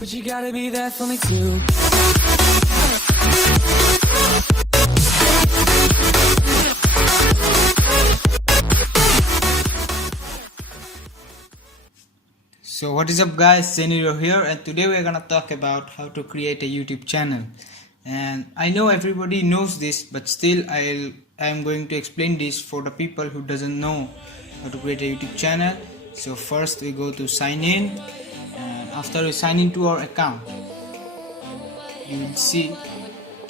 But you gotta be there for me too. So what is up guys, Xeniro here, and today we're gonna talk about how to create a YouTube channel. And I know everybody knows this, but still I'm going to explain this for the people who doesn't know how to create a YouTube channel. So first we go to sign in, and after we sign into our account, you will see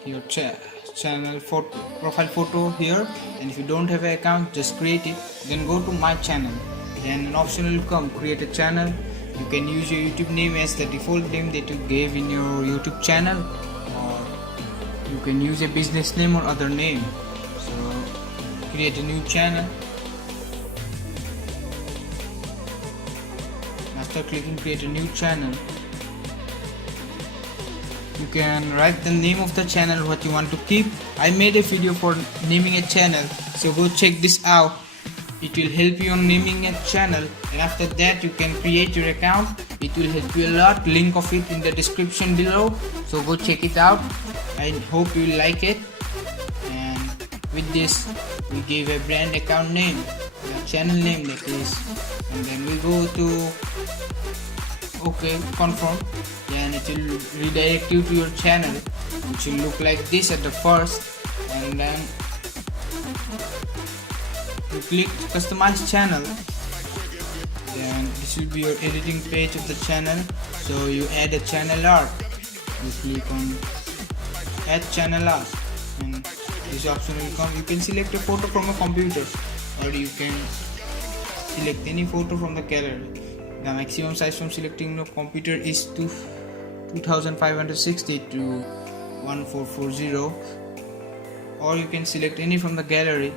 your channel photo, profile photo here. And if you don't have an account, just create it. Then go to my channel, then an option will come, create a channel. You can use your YouTube name as the default name that you gave in your YouTube channel, or you can use a business name or other name. So create a new channel. After clicking create a new channel, you can write the name of the channel what you want to keep. I made a video for naming a channel, so go check this out. It will help you on naming a channel, and after that you can create your account. It will help you a lot. Link of it in the description below, so go check it out. I hope you like it. And with this we give a brand account name, the channel name that is, and then we go to OK, confirm. Then it will redirect you to your channel, which will look like this at the first, and then you click customize channel. Then this will be your editing page of the channel. So you add a channel art. You click on add channel art, and this option will come. You can select a photo from a computer, or you can select any photo from the gallery. The maximum size from selecting the computer is 2560 to 1440, or you can select any from the gallery.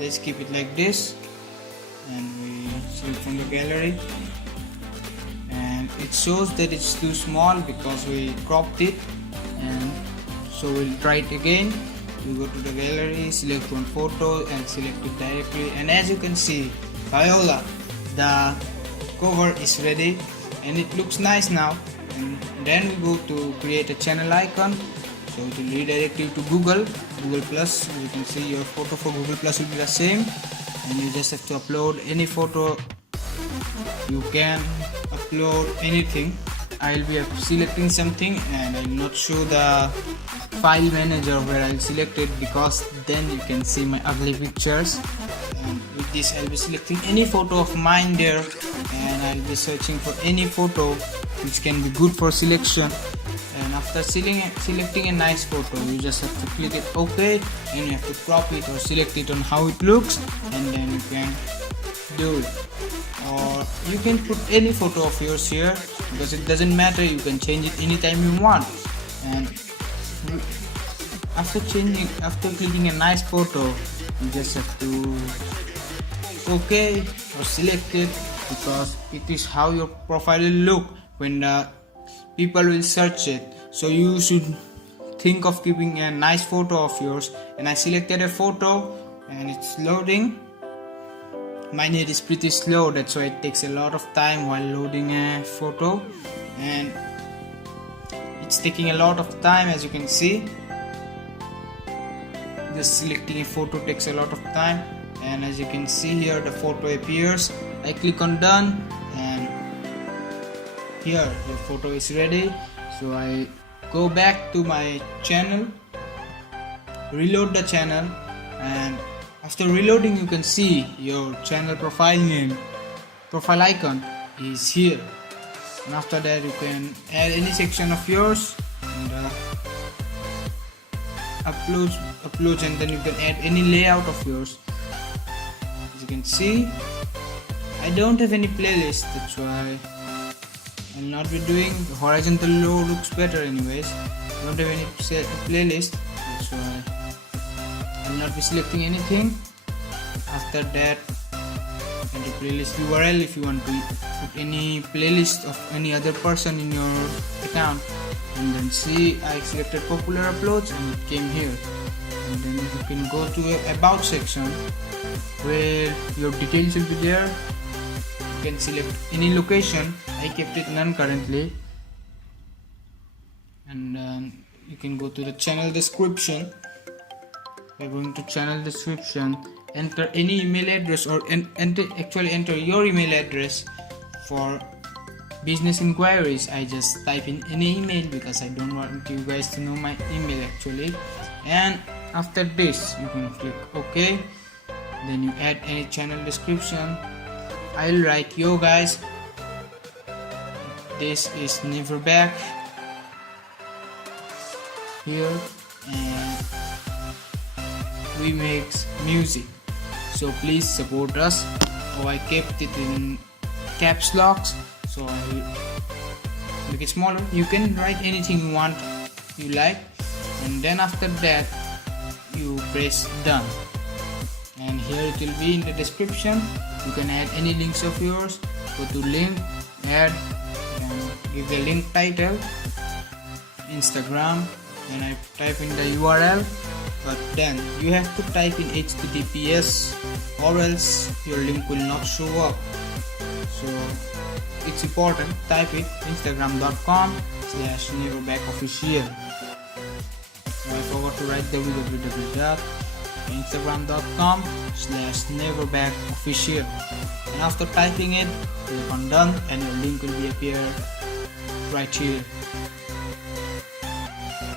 Let's keep it like this, and we select from the gallery, and it shows that it's too small because we cropped it, and so we'll try it again. We go to the gallery, select one photo and select it directly, and as you can see, Viola, the cover is ready and it looks nice now. And then we go to create a channel icon. So it will redirect you to Google Plus. You can see your photo for Google Plus will be the same, and you just have to upload any photo. You can upload anything. I'll be selecting something, and I'll not show the file manager where I'll select it, because then you can see my ugly pictures. And with this I'll be selecting any photo of mine there, and I'll be searching for any photo which can be good for selection. And after selecting a nice photo, you just have to click it OK, and you have to crop it or select it on how it looks, and then you can do it. Or you can put any photo of yours here, because it doesn't matter, you can change it anytime you want. And after clicking a nice photo, you just have to OK or select it, because it is how your profile will look when the people will search it. So you should think of keeping a nice photo of yours. And I selected a photo, and it's loading. My net is pretty slow, that's why it takes a lot of time while loading a photo, and it's taking a lot of time. As you can see, just selecting a photo takes a lot of time. And as you can see here, the photo appears. I click on done, and here the photo is ready. So I go back to my channel, reload the channel, and after reloading you can see your channel profile name, profile icon is here. And after that you can add any section of yours, and uploads, and then you can add any layout of yours. As you can see, I don't have any playlist, that's why I'll not be doing. The horizontal row looks better anyways. I don't have any playlist, that's why I'll not be selecting anything. After that, and the playlist URL, if you want to put any playlist of any other person in your account. And then see, I selected popular uploads and it came here. And then you can go to a about section where your details will be there. You can select any location. I kept it none currently. and you can go to the channel description. We're going to channel description, enter any email address, or enter your email address for business inquiries. I just type in any email because I don't want you guys to know my email actually. And after this you can click OK. Then you add any channel description. I'll write, yo guys, this is Never Back here, and we make music, so please support us. Oh, I kept it in caps locks, so I make it smaller. You can write anything you want, you like, and then after that you press done, and here it will be in the description. You can add any links of yours. Go to link, add, and give the link title Instagram, and I type in the URL, but then you have to type in HTTPS or else your link will not show up. So it's important, type it instagram.com/neverbackofficial. I forgot to write www.instagram.com/neverbackofficial, and after typing it, click on done and your link will be appear right here.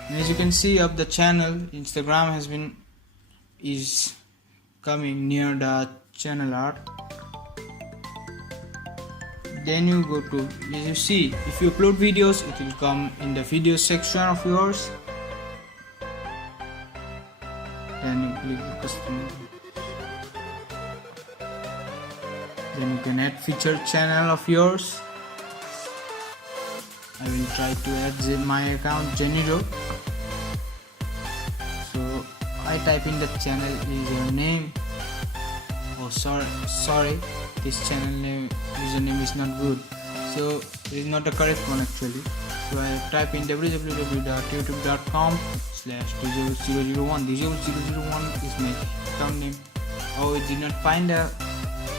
And as you can see up the channel, Instagram is coming near the channel art. Then you go to, as you see, if you upload videos, it will come in the video section of yours. Then you click the custom. Then you can add featured channel of yours. I will try to add my account Xeniro. So I type in the channel username. Oh sorry, this channel name username is not good, so it is not the correct one actually. So I type in www.youtube.com/D0001. D0001 is my account name. Oh, it did not find a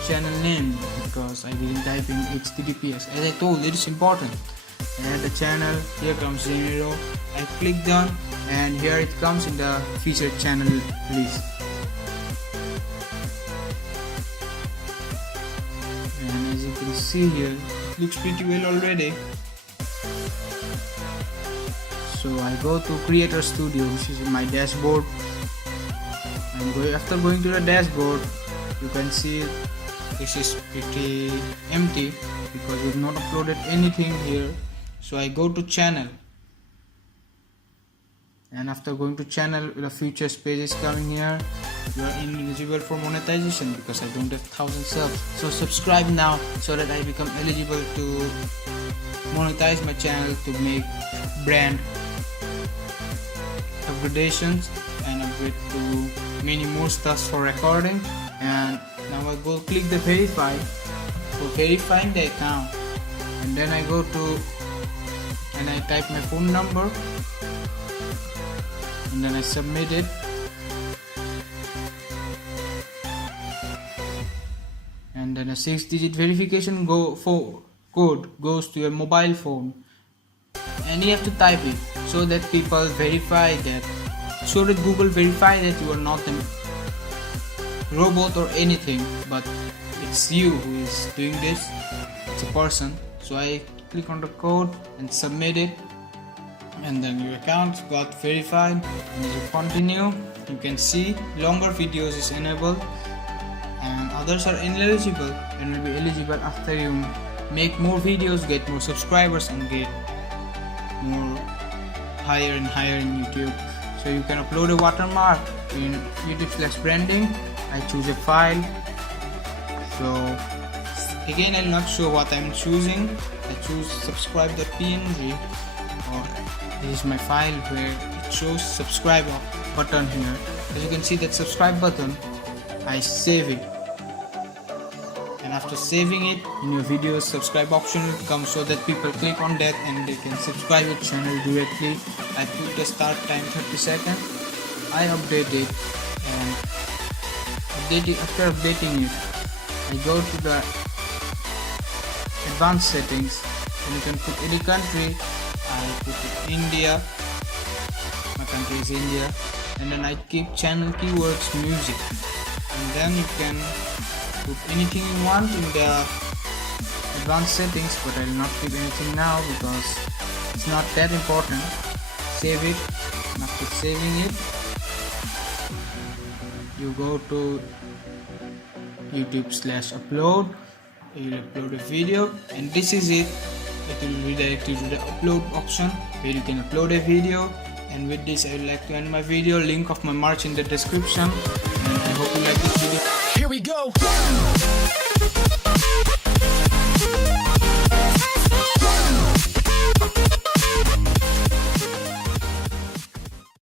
channel name because I didn't type in HTTPS. As I told, it is important. And the channel, here comes Xeniro. I click done, and here it comes in the featured channel list. And as you can see here, it looks pretty well already. So I go to Creator Studio, which is my dashboard. After going to the dashboard, you can see this is pretty empty because we have not uploaded anything here. So I go to channel, and after going to channel, the features page is coming here. You are ineligible for monetization because I don't have 1000 subs. So subscribe now so that I become eligible to monetize my channel to make brand upgradations and upgrade to many more stuff for recording. And now I go click the verify for verifying the account, and then I go to and I type my phone number, and then I submit it. And then a 6-digit verification code goes to your mobile phone, and you have to type it so that people verify that, so that Google verify that you are not a robot or anything, but it's you who is doing this. It's a person. So I click on the code and submit it, and then your account got verified. And as you continue, you can see longer videos is enabled and others are ineligible, and will be eligible after you make more videos, get more subscribers, and get more higher and higher in YouTube. So you can upload a watermark in YouTube/branding. I choose a file. So again, I'll not show what I'm choosing. I choose subscribe.png, or this is my file where it shows subscribe button here. As you can see that subscribe button, I save it, and after saving it, in your videos subscribe option will come so that people click on that and they can subscribe your channel directly. I put the start time 30 seconds. I update it, and after updating it, I go to the advanced settings, and you can put any country. I put it India, my country is India, and then I keep channel keywords music, and then you can put anything you want in the advanced settings, but I will not keep anything now because it's not that important. Save it. After saving it, you go to YouTube/upload, you will upload a video, and this is it. It will redirect you to the upload option where you can upload a video. And with this, I would like to end my video. Link of my merch in the description, and I hope you like this video. Here we go.